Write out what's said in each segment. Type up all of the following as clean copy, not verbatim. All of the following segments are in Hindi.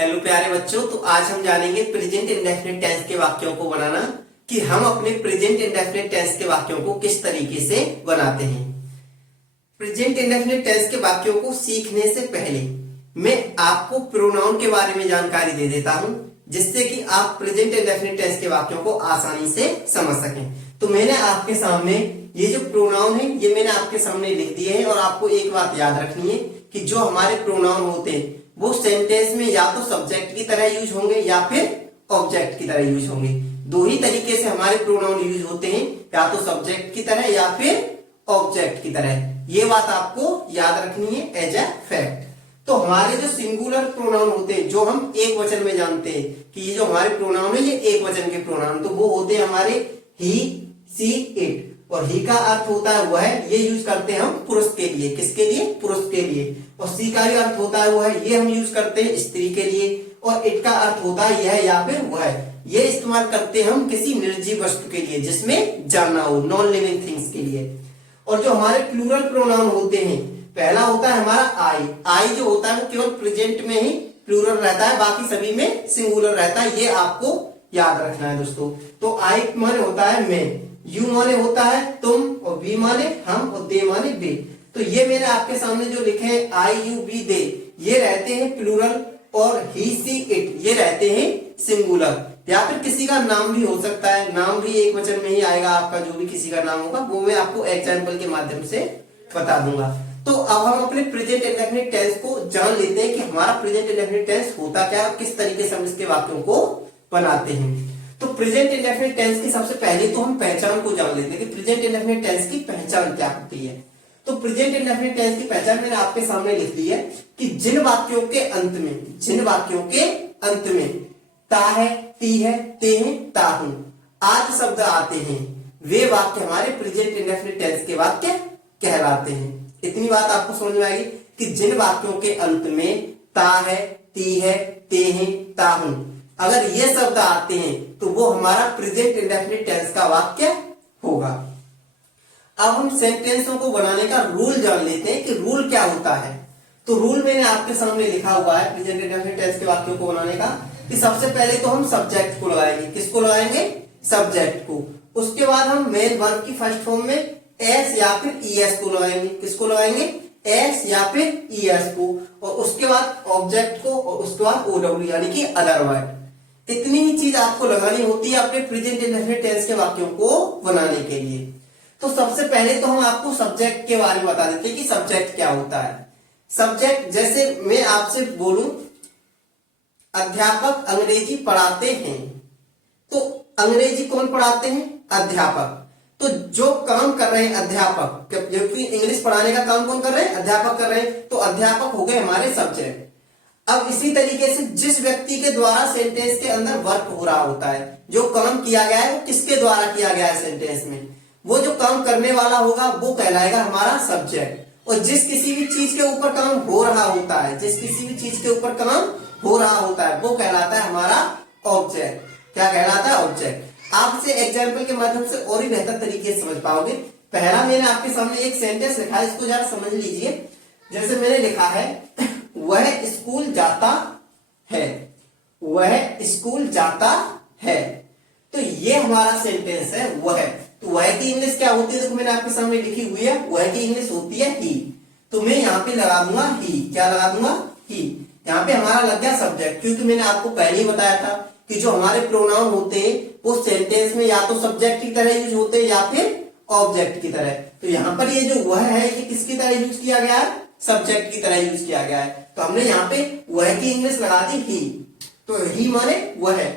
हेलो प्यारे बच्चों, तो आज हम जानेंगे प्रेजेंट इंडेफिनिट टेंस के वाक्यों को बनाना कि हम अपने प्रेजेंट इंडेफिनिट टेंस के वाक्यों को किस तरीके से बनाते हैं। प्रेजेंट इंडेफिनिट टेंस के वाक्यों को सीखने से पहले मैं आपको प्रोनाउन के बारे में जानकारी दे देता हूं, जिससे कि आप प्रेजेंट इंडेफिनिट टेंस के वाक्यों को आसानी से समझ सकें। तो मैंने आपके सामने ये जो प्रोनाउन है ये मैंने आपके सामने लिख दिए हैं, और आपको एक बात याद रखनी है कि जो हमारे प्रोनाउन होते हैं वो सेंटेंस में या तो सब्जेक्ट की तरह यूज होंगे या फिर ऑब्जेक्ट की तरह यूज होंगे। दो ही तरीके से हमारे प्रोनाउन यूज होते हैं, या तो सब्जेक्ट की तरह या फिर ऑब्जेक्ट की तरह। ये बात आपको याद रखनी है एज ए फैक्ट। तो हमारे जो सिंगुलर प्रोनाउन होते हैं, जो हम एक वचन में जानते हैं कि ये जो हमारे प्रोनाउन है ये एक वचन के प्रोनाउन, तो वो होते हैं हमारे ही, सी, इट। और ही का अर्थ होता है वह, ये यूज करते हैं हम पुरुष के लिए। किसके लिए? पुरुष के लिए। और सी का भी अर्थ होता है वह, ये हम यूज करते हैं स्त्री के लिए। और इट का अर्थ होता है यह या फिर वह, ये इस्तेमाल करते हैं हम किसी निर्जीव वस्तु के लिए जिसमें जानना हो, नॉन लिविंग थिंग्स के लिए। और जो हमारे प्लूरल प्रोनाउन होते हैं, पहला होता है हमारा आई। आई जो होता है वो केवल प्रेजेंट में ही प्लूरल रहता है, बाकी सभी में सिंगुलर रहता है। ये आपको याद रखना है दोस्तों। तो आई माने होता है मैं, यू माने होता है तुम, और वी माने हम, और दे माने वे। तो ये मैंने आपके सामने जो लिखे हैं आई, यू, वी, दे, ये रहते हैं प्लूरल। और ही, सी, इट ये रहते हैं सिंगुलर। या फिर किसी का नाम भी हो सकता है, नाम भी एक वचन में ही आएगा आपका। जो भी किसी का नाम होगा वो मैं आपको एग्जाम्पल के माध्यम से बता दूंगा। तो अब हम अपने प्रेजेंट इंडेफिनिट टेंस को जान लेते हैं कि हमारा प्रेजेंट इंडेफिनिट टेंस होता क्या है, किस तरीके से हम इसके वाक्यों को बनाते हैं। तो प्रेजेंट इंडेफिनिट टेंस की सबसे पहले तो हम पहचान को जान लेते हैं कि प्रेजेंट इंडेफिनिट टेंस की पहचान क्या होती है। तो प्रेजेंट इंडेफिनिट टेंस की पहचान मैंने आपके सामने लिख दी है कि जिन वाक्यों के अंत में ता है, ती है, ते हैं, ता हूं आदि शब्द आते हैं, वे वाक्य हमारे प्रेजेंट इंडेफिनिट टेंस के वाक्य कहलाते हैं। इतनी बात आपको समझ में आएगी कि जिन वाक्यों के अंत में ता है, ती है, ते हैं, ता हूं, अगर ये शब्द आते हैं तो वो हमारा प्रेजेंट इंडेफिनिट टेंस का वाक्य होगा। अब हम सेंटेंसों को बनाने का रूल जान लेते हैं कि रूल क्या होता है। तो रूल मैंने आपके सामने लिखा हुआ है प्रेजेंट इंडेफिनिट टेंस के वाक्यों को बनाने का, कि सबसे पहले तो हम सब्जेक्ट को लगाएंगे। किसको लगाएंगे? सब्जेक्ट को। उसके बाद हम मेन वर्ब की फर्स्ट फॉर्म में एस या फिर ईएस को लगाएंगे। किसको लगाएंगे? एस या फिर ईएस को। और उसके बाद ऑब्जेक्ट को, और उसके बाद ओडब्ल्यू यानी कि अदर वर्ड। इतनी ही चीज आपको लगानी होती है अपने प्रेजेंट इंडेफिनिट टेंस के वाक्यों को बनाने के लिए। तो सबसे पहले तो हम आपको सब्जेक्ट के बारे में बता देते हैं कि सब्जेक्ट क्या होता है। सब्जेक्ट, जैसे मैं आपसे बोलूं अध्यापक अंग्रेजी पढ़ाते हैं, तो अंग्रेजी कौन पढ़ाते हैं? अध्यापक। तो जो काम कर रहे हैं अध्यापक, जबकि इंग्लिश पढ़ाने का काम कौन कर रहे हैं? अध्यापक कर रहे हैं। तो अध्यापक हो गए हमारे सब्जेक्ट। अब इसी तरीके से जिस व्यक्ति के द्वारा सेंटेंस के अंदर वर्क हो रहा होता है, जो काम किया गया है वो किसके द्वारा किया गया है सेंटेंस में, वो जो काम करने वाला होगा वो कहलाएगा हमारा सब्जेक्ट। और जिस किसी भी चीज के ऊपर काम हो रहा होता है, जिस किसी भी चीज के ऊपर काम हो रहा होता है वो कहलाता है हमारा ऑब्जेक्ट। क्या कहलाता है? ऑब्जेक्ट। आप इसे एग्जाम्पल के माध्यम से और भी बेहतर तरीके से समझ पाओगे। पहला मैंने आपके सामने एक सेंटेंस लिखा है, इसको जरा समझ लीजिए। जैसे मैंने लिखा है वह स्कूल जाता है, वह स्कूल जाता है। तो ये हमारा सेंटेंस है वह। तो वह की इंग्लिश क्या होती है? देखो मैंने आपके सामने लिखी हुई है, वह की इंग्लिश होती है ही। तो मैं यहाँ पे लगा दूंगा ही। क्या लगा दूंगा? ही। यहाँ पे हमारा लग गया सब्जेक्ट, क्योंकि मैंने आपको पहले ही बताया था कि जो हमारे प्रोनाउन होते हैं वो सेंटेंस में या तो सब्जेक्ट की तरह यूज होते हैं या फिर ऑब्जेक्ट की तरह। तो यहाँ पर ये जो वह है ये किसकी तरह यूज किया गया है? सब्जेक्ट की तरह यूज किया गया है। तो हमने यहाँ पे वह की इंग्लिश लगा दी ही। तो ही माने वह है।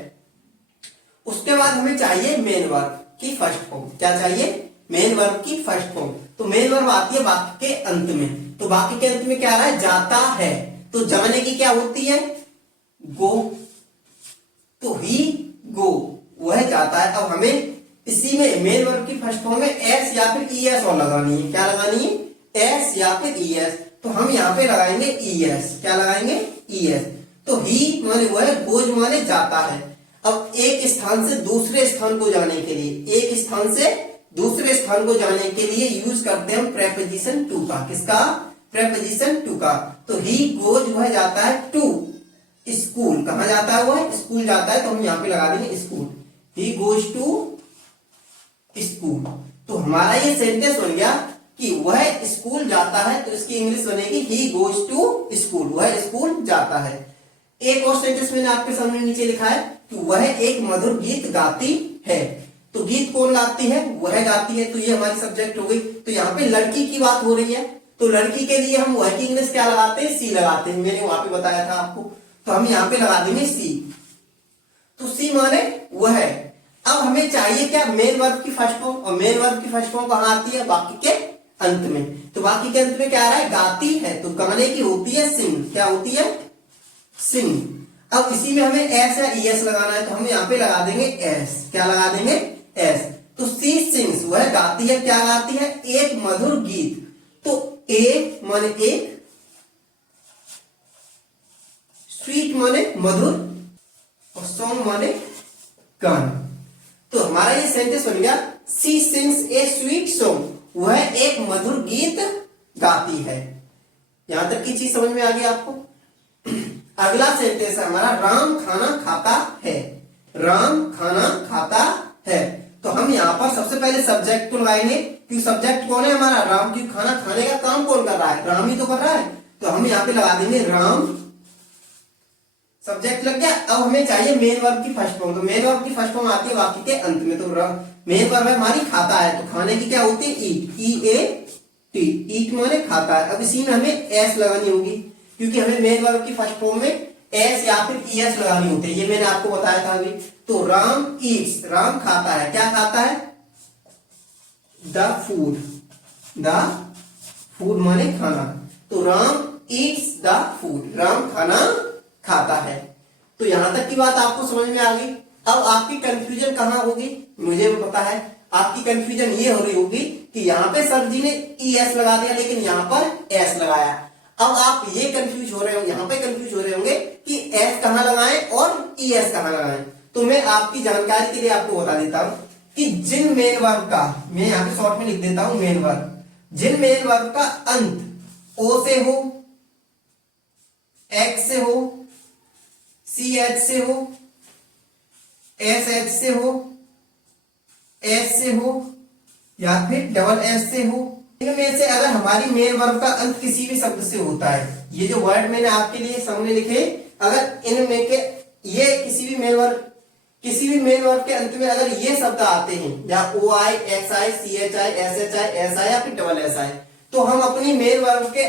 उसके बाद हमें चाहिए मेन वर्ब की फर्स्ट फॉर्म। क्या चाहिए? मेन वर्ब की फर्स्ट फॉर्म। तो मेन वर्ब आती है वाक्य के अंत में। तो वाक्य के अंत में क्या आ रहा है? जाता है। तो जाने की क्या होती है? गो। तो ही गो, वह जाता है। अब हमें इसी में मेन वर्ब की फर्स्ट फॉर्म में एस या फिर ईएस और लगानी है। क्या लगानी है? एस या फिर ईएस। तो हम यहाँ पे लगाएंगे ईएस। क्या लगाएंगे? ईएस। तो ही माने वह, गोज माने जाता है। अब एक स्थान से दूसरे स्थान को जाने के लिए, एक स्थान से दूसरे स्थान को जाने के लिए यूज करते हैं हम प्रेपोजिशन टू का। किसका? प्रेपोजिशन टू का। तो ही गोज, वह जाता है टू स्कूल कहाँ जाता है, वो है स्कूल जाता है, तो हम यहाँ पे लगा देंगे school. He goes to school. तो हमारा ये सेंटेंस बन गया कि वह स्कूल जाता है, तो इसकी इंग्लिश बनेगी ही गोज टू स्कूल, वह स्कूल जाता है। एक और सेंटेंस मैंने आपके सामने नीचे लिखा है कि वह एक मधुर गीत गाती है। तो गीत कौन गाती है, वह गाती है, तो ये हमारी सब्जेक्ट हो गई। तो यहाँ पे लड़की की बात हो रही है, तो लड़की के लिए हम वह की इंग्लिश क्या लगाते हैं, सी लगाते हैं, मैंने वहां पे बताया था आपको। तो हम यहाँ पे लगा देंगे सी। तो सी माने वह। अब हमें चाहिए क्या, मेन वर्ब की फर्स्ट फॉर्म, और मेन वर्ब की फर्स्ट फॉर्म कहाँ आती है, वाक्य के अंत में। तो वाक्य के अंत में क्या आ रहा है, गाती है, तो गाने की होती है सिंग, क्या होती है, सिंग। अब इसी में हमें एस या ईएस लगाना है, तो हम यहाँ पे लगा देंगे एस, क्या लगा देंगे, एस। तो सी सिंग्स, वह गाती है, क्या गाती है, एक मधुर गीत। तो ए माने एक, स्वीट माने मधुर, और सॉन्ग माने गाना। तो हमारा ये सेंटेंस बन गया, सी सिंग्स ए स्वीट सॉन्ग, वह एक मधुर गीत गाती है। यहां तक की चीज समझ में आ गई आपको। अगला सेंटेंस है हमारा, राम खाना खाता है। राम खाना खाता है, तो हम यहाँ पर सबसे पहले सब्जेक्ट को लगाएंगे, क्योंकि सब्जेक्ट कौन है हमारा, राम। की खाना खाने का काम कौन कर रहा है, राम ही तो कर रहा है। तो हम यहाँ पे लगा देंगे राम, सब्जेक्ट लग गया। अब हमें चाहिए मेन वर्ब की फर्स्ट फॉर्म, तो मेन वर्ब की फर्स्ट फॉर्म आती है वाक्य के अंत में। तो मेन वर्ब है हमारी खाता है, तो खाने की क्या होती है, ईट, ई ए टी, ईट माने खाता है। अब इसी में हमें एस लगानी होगी, क्योंकि हमें मेन वर्ब की फर्स्ट फॉर्म में एस या फिर ईएस लगानी होती है, ये मैंने आपको बताया था अभी। तो राम ईट्स, राम खाता है, क्या खाता है, द फूड, द फूड माने खाना। तो Ram eats the food, Ram खाना खाता है। तो यहां तक की बात आपको समझ में आ गई। अब आपकी कंफ्यूजन कहां होगी, मुझे भी पता है आपकी कंफ्यूजन ये हो रही होगी कि यहाँ पे सर जी ने ईएस लगा दिया, लेकिन यहाँ पर एस लगाया। अब आप ये कंफ्यूज हो रहे होंगे, यहाँ पे कंफ्यूज हो रहे होंगे कि एस कहां लगाएं और ईएस कहां लगाएं। तो मैं आपकी जानकारी के लिए आपको बता देता हूं कि जिन मेन वर्ब का, मैं यहाँ पे शॉर्ट में लिख देता हूं मेन वर्ब, जिन मेन वर्ब का अंत ओ से हो, एक्स से हो, सी एच से हो, एस एच से हो, एस से हो, या फिर डबल एस से हो, इनमें से अगर हमारी मेन वर्ब का अंत किसी भी शब्द से होता है, ये जो वर्ड मैंने आपके लिए सामने लिखे, अगर इनमें के ये किसी भी मेन वर्ब के अंत में अगर ये शब्द आते हैं, या O I, X I, C H I, S H I, S I या फिर डबल एस आई, तो हम अपनी मेन वर्ब के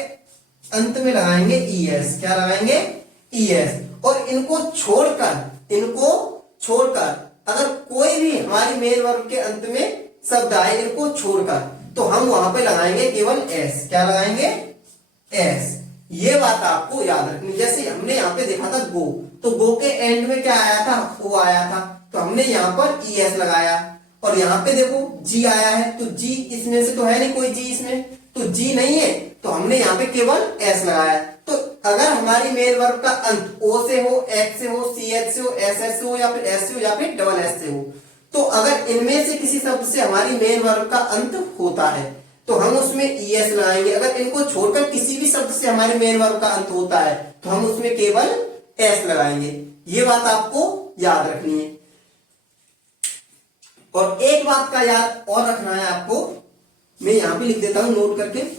अंत में लगाएंगे ईएस, क्या लगाएंगे, ईएस। और इनको छोड़कर अगर कोई भी हमारी मेन वर्ब के अंत में शब्द आए, इनको छोड़कर, तो हम वहां पे लगाएंगे केवल एस, क्या लगाएंगे, एस। ये बात आपको याद रखनी। जैसे हमने यहाँ पे देखा था गो, तो गो के एंड में क्या आया था, ओ आया था, तो हमने यहाँ पर ईएस लगाया। और यहाँ पे देखो जी आया है, तो जी इसमें से तो है नहीं कोई जी इसमें, तो जी नहीं है, तो हमने यहाँ पे केवल एस लगाया। तो अगर हमारी मेन वर्ब का अंत ओ से हो, एक्स से हो, सी एच से हो, एस एच से हो, या फिर एस से हो, या फिर डबल एस से हो, तो अगर इनमें से किसी शब्द से हमारी मेन वर्ब का अंत होता है, तो हम उसमें ईएस लगाएंगे। अगर इनको छोड़कर किसी भी शब्द से हमारे मेन वर्ब का अंत होता है, तो हम उसमें केवल एस लगाएंगे। ये बात आपको याद रखनी है। और एक बात का याद और रखना है आपको, मैं यहां पे लिख देता हूं नोट करके,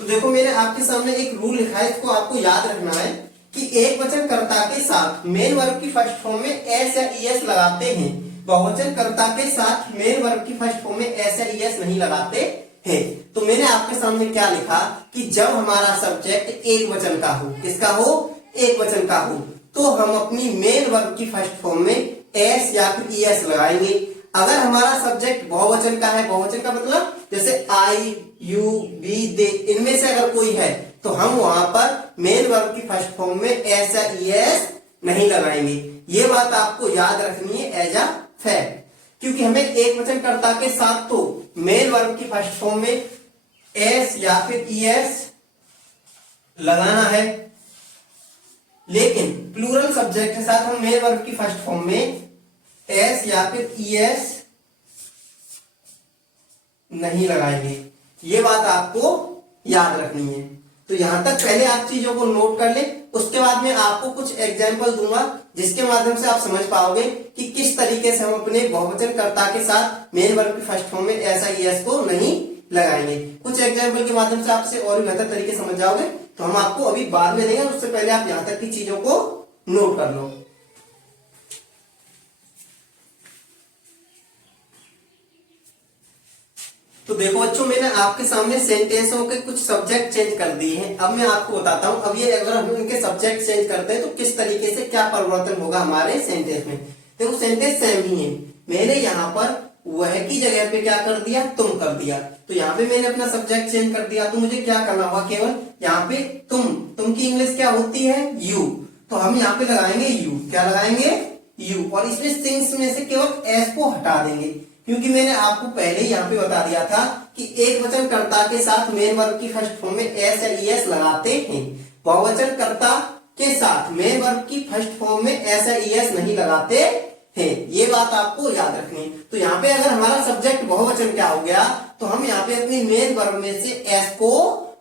तो देखो मैंने आपके सामने एक रूल लिखा है, इसको आपको याद रखना है कि एक वचन कर्ता के साथ मेन वर्ब की फर्स्ट फॉर्म में एस या ईएस लगाते हैं, बहुवचन कर्ता के साथ मेन वर्ब की फर्स्ट फॉर्म में एस या ईएस नहीं लगाते हैं। तो मैंने आपके सामने क्या लिखा कि जब हमारा सब्जेक्ट एक वचन का हो, किसका हो, एक वचन का हो, तो हम अपनी मेन वर्ब की फर्स्ट फॉर्म में एस या फिर ईएस लगाएंगे। अगर हमारा सब्जेक्ट बहुवचन का है, बहुवचन का मतलब जैसे आई, यू, वी, दे, इनमें से अगर कोई है, तो हम वहां पर मेन वर्ब की फर्स्ट फॉर्म में एस या ईएस नहीं लगाएंगे। ये बात आपको याद रखनी है एज अ फैक्ट। क्योंकि हमें एक वचनकर्ता के साथ तो मेन वर्ब की फर्स्ट फॉर्म में एस या फिर ईएस लगाना है, लेकिन प्लूरल सब्जेक्ट के साथ हम मेन वर्ब की फर्स्ट फॉर्म में एस या फिर ईएस नहीं लगाएंगे। ये बात आपको याद रखनी है। तो यहां तक पहले आप चीजों को नोट कर ले, उसके बाद में आपको कुछ एग्जाम्पल दूंगा जिसके माध्यम से आप समझ पाओगे कि किस तरीके से हम अपने बहुवचनकर्ता के साथ मेन वर्ब की फर्स्ट फॉर्म में ऐसा ईएस को नहीं लगाएंगे। कुछ एग्जाम्पल के माध्यम से आपसे और भी बेहतर तरीके समझ जाओगे, तो हम आपको अभी बाद में देंगे, उससे पहले आप यहां तक की चीजों को नोट कर लो। तो देखो बच्चों, मैंने आपके सामने सेंटेंसों के कुछ सब्जेक्ट चेंज कर दिए हैं। अब मैं आपको बताता हूं, अब ये अगर हम इनके सब्जेक्ट चेंज करते हैं तो किस तरीके से क्या परिवर्तन होगा हमारे सेंटेंस में। देखो सेंटेंस सेम ही है, मैंने यहाँ पर वह की जगह पे क्या कर दिया, तुम कर दिया। तो यहाँ पे मैंने अपना सब्जेक्ट चेंज कर दिया, तो मुझे क्या करना होगा, केवल यहाँ पे तुम की इंग्लिश क्या होती है, यू। तो हम यहाँ पे लगाएंगे यू, क्या लगाएंगे, यू। और इसमें थिंग्स में से केवल एस को हटा देंगे, क्योंकि मैंने आपको पहले ही यहाँ पे बता दिया था कि एक वचनकर्ता के साथ मेन वर्ब की फर्स्ट फॉर्म में एस या ईएस लगाते हैं, बहुवचनकर्ता के साथ मेन वर्ब की फर्स्ट फॉर्म में एस या ईएस नहीं लगाते हैं। ये बात आपको याद रखनी है। तो यहाँ पे अगर हमारा सब्जेक्ट बहुवचन क्या हो गया, तो हम यहाँ पे अपनी मेन वर्ब में से एस को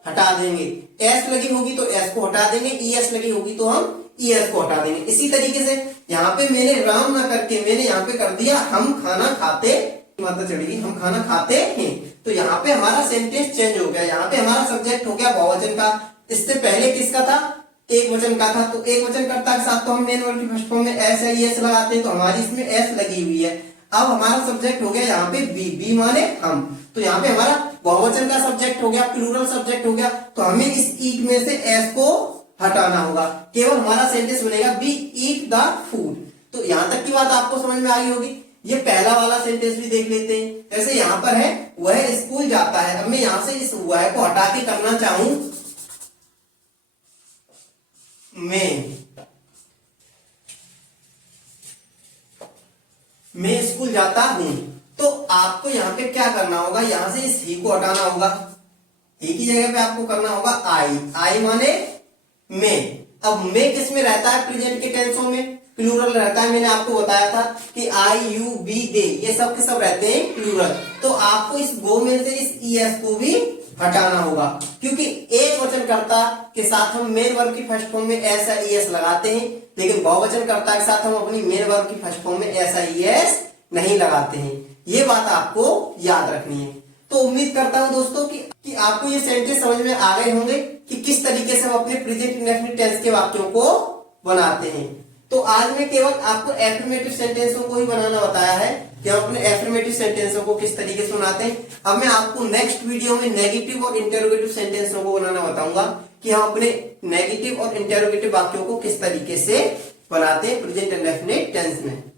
हटा देंगे। एस लगी होगी तो एस को हटा देंगे, ईएस लगी होगी तो हम ईएस को हटा देंगे। इसी तरीके से यहाँ पे मैंने राम ना करके मैंने यहाँ पे कर दिया हम खाना खाते, मात्रा चढ़ेगी, हम खाना खाते हैं। तो यहाँ पे हमारा सेंटेंस चेंज हो गया, यहाँ पे हमारा सब्जेक्ट हो गया बहुवचन का। इससे पहले किसका था, एक वचन का था। तो एक वचनकर्ता के साथ तो हम मेन वर्ब की फर्स्ट फॉर्म में एस या ईएस लगाते हैं, तो हमारी इसमें एस लगी हुई है। अब हमारा सब्जेक्ट हो गया यहाँ पे बी, बी माने हम। तो यहाँ पे हमारा बहुवचन का सब्जेक्ट हो गया, प्लूरल सब्जेक्ट हो गया, तो हमें इस ईट में से एस को हटाना होगा। केवल हमारा सेंटेंस बनेगा बी ईट द फूड। तो यहां तक की बात आपको समझ में आई होगी। ये पहला वाला सेंटेंस भी देख लेते हैं। जैसे यहां पर है वह स्कूल जाता है, अब मैं यहां से इस वह को हटा के करना चाहूं मैं स्कूल जाता हूं, तो आपको यहाँ पे क्या करना होगा, यहां से इस ही को हटाना होगा, ही की जगह पे आपको करना होगा आई, आई माने मैं। अब मैं किस में रहता है, प्रेजेंट के टेंसों में प्लूरल रहता है। मैंने आपको बताया था कि आई यू बी दे ये सब के सब रहते हैं प्लूरल। तो आपको इस गो में से इस ईएस को भी हटाना होगा, क्योंकि एक वचनकर्ता के साथ हम मेन वर्ब की फर्स्ट फॉर्म में एस या ईएस लगाते हैं, लेकिन बहुवचनकर्ता के साथ हम अपनी मेन वर्ब की फर्स्ट फॉर्म में एस या ईएस नहीं लगाते हैं। ये बात आपको याद रखनी है। तो उम्मीद करता हूं दोस्तों कि आपको ये सेंटेंस समझ में आ गए होंगे कि किस तरीके से हम अपने प्रेजेंट इंडेफिनिट टेंस के वाक्यों को बनाते हैं। तो आज मैं केवल आपको एफर्मेटिव सेंटेंसों को ही बनाना बताया है कि हम अपने एफर्मेटिव सेंटेंसों को किस तरीके से बनाते हैं। अब मैं आपको नेक्स्ट वीडियो में नेगेटिव और इंटेरोगेटिव सेंटेंसों को बनाना बताऊंगा कि हम अपने नेगेटिव और इंटेरोगेटिव वाक्यों को किस तरीके से बनाते हैं प्रेजेंट इंडेफिनिट टेंस में।